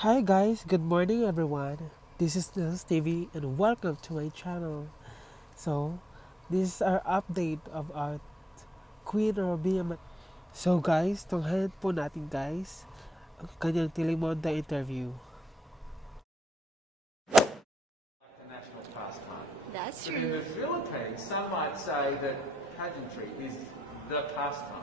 Hi guys, good morning everyone. This is Stevie and welcome to my channel. So, this is our update of our Queen Rabiya. So guys, tunghayan po natin guys ang kanyang telemundo interview. The national pastime. That's But in true. the Philippines, some might say that pageantry is the pastime.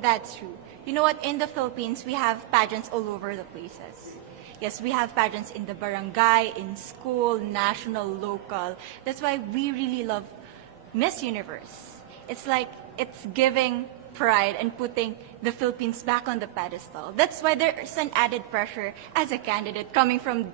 That's true. You know what? In the Philippines, we have pageants all over the places. Yes, we have pageants in the barangay, in school, national, local. That's why we really love Miss Universe. It's like it's giving pride and putting the Philippines back on the pedestal. That's why there's an added pressure as a candidate coming from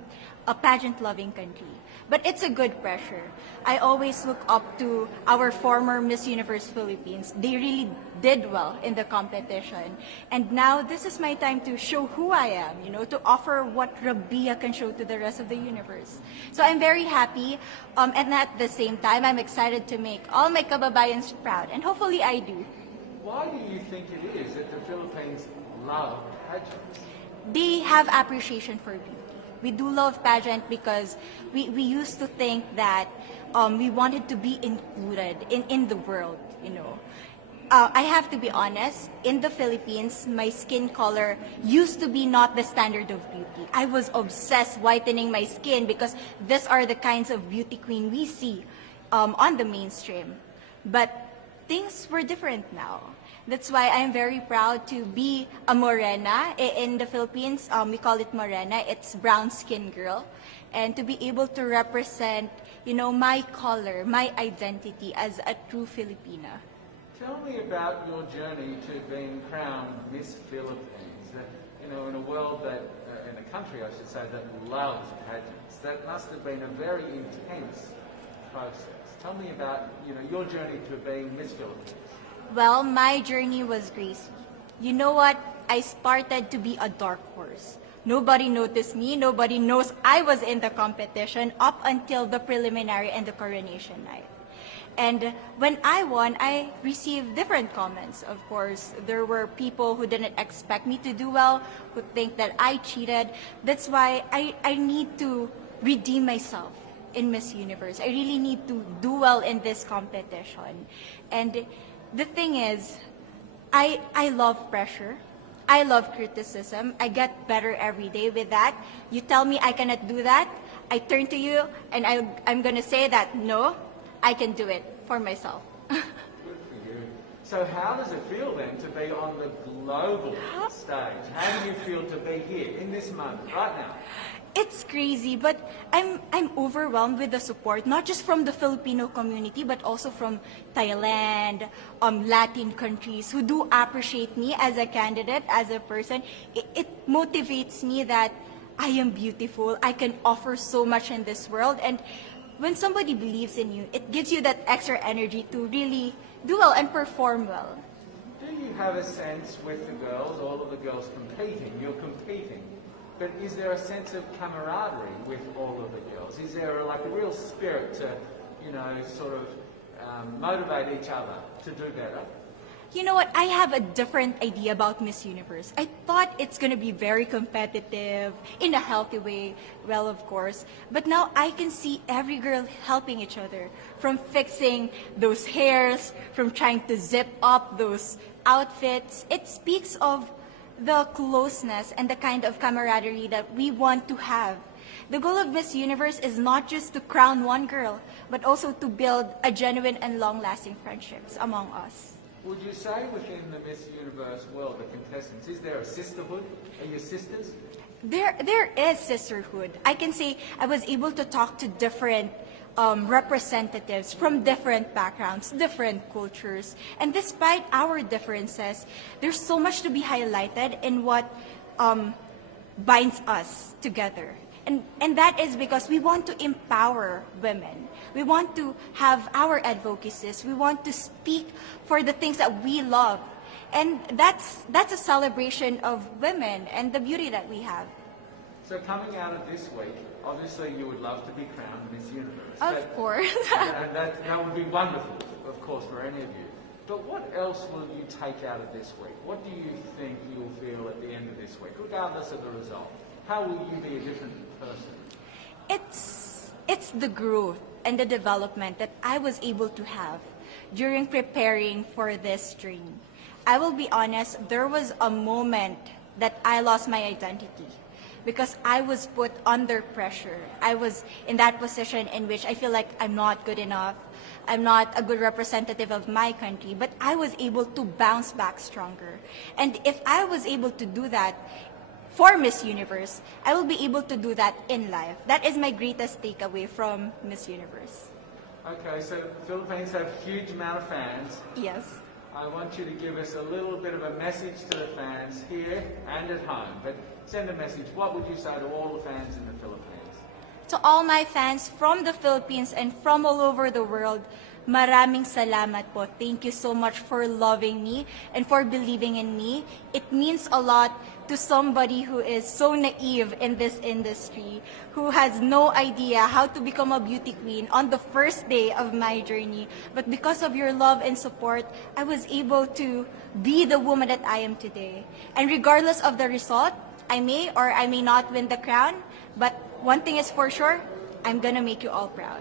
a pageant-loving country. But it's a good pressure. I always look up to our former Miss Universe Philippines. They really did well in the competition. And now this is my time to show who I am, to offer what Rabiya can show to the rest of the universe. So I'm very happy, and at the same time, I'm excited to make all my kababayans proud, and hopefully I do. Why do you think it is that the Philippines love pageants? They have appreciation for beauty. We do love pageant because we used to think that we wanted to be included in the world. I have to be honest, in the Philippines, my skin color used to be not the standard of beauty. I was obsessed whitening my skin because these are the kinds of beauty queen we see on the mainstream. But things were different now. That's why I'm very proud to be a morena. In the Philippines, we call it morena. It's brown skin girl. And to be able to represent, my color, my identity as a true Filipina. Tell me about your journey to being crowned Miss Philippines. In a world that, in a country, I should say, that loves pageants. That must have been a very intense process. Tell me about, your journey to being Miss Philippines. Well, my journey was crazy. You know what? I started to be a dark horse. Nobody noticed me. Nobody knows I was in the competition up until the preliminary and the coronation night. And when I won, I received different comments. Of course, there were people who didn't expect me to do well, who think that I cheated. That's why I need to redeem myself in Miss Universe. I really need to do well in this competition. And the thing is, I love pressure. I love criticism. I get better every day with that. You tell me I cannot do that, I turn to you and I'm going to say that, no, I can do it for myself. Good for you. So how does it feel then to be on the global stage? How do you feel to be here in this moment, right now? It's crazy, but I'm overwhelmed with the support, not just from the Filipino community, but also from Thailand, Latin countries who do appreciate me as a candidate, as a person. It motivates me that I am beautiful. I can offer so much in this world, and when somebody believes in you, it gives you that extra energy to really do well and perform well. Do you have a sense with the girls, all of the girls competing, you're competing, but is there a sense of camaraderie with all of the girls? Is there like a real spirit to, sort of motivate each other to do better? You know what? I have a different idea about Miss Universe. I thought it's going to be very competitive in a healthy way. Well, of course. But now I can see every girl helping each other. From fixing those hairs, from trying to zip up those outfits. It speaks of the closeness and the kind of camaraderie that we want to have. The goal of Miss Universe is not just to crown one girl, but also to build a genuine and long-lasting friendships among us. Would you say within the Miss Universe world, the contestants, is there a sisterhood? Are you sisters? There is sisterhood. I can say I was able to talk to different representatives from different backgrounds, different cultures. And despite our differences, there's so much to be highlighted in what binds us together. And that is because we want to empower women. We want to have our advocacies. We want to speak for the things that we love. And that's a celebration of women and the beauty that we have. So coming out of this week, obviously you would love to be crowned Miss Universe. Of course. And that would be wonderful, of course, for any of you. But what else will you take out of this week? What do you think you'll feel at the end of this week, regardless of the result? how will you be a different person? It's the growth and the development that I was able to have during preparing for this dream. I will be honest, there was a moment that I lost my identity because I was put under pressure. I was in that position in which I feel like I'm not good enough. I'm not a good representative of my country, but I was able to bounce back stronger. And if I was able to do that for Miss Universe, I will be able to do that in life. That is my greatest takeaway from Miss Universe. Okay, so the Philippines have a huge amount of fans. Yes. I want you to give us a little bit of a message to the fans here and at home. But send a message. What would you say to all the fans in the Philippines? To all my fans from the Philippines and from all over the world, maraming salamat po. Thank you so much for loving me and for believing in me. It means a lot to somebody who is so naive in this industry, who has no idea how to become a beauty queen on the first day of my journey. But because of your love and support, I was able to be the woman that I am today. And regardless of the result, I may or I may not win the crown, but one thing is for sure, I'm gonna make you all proud.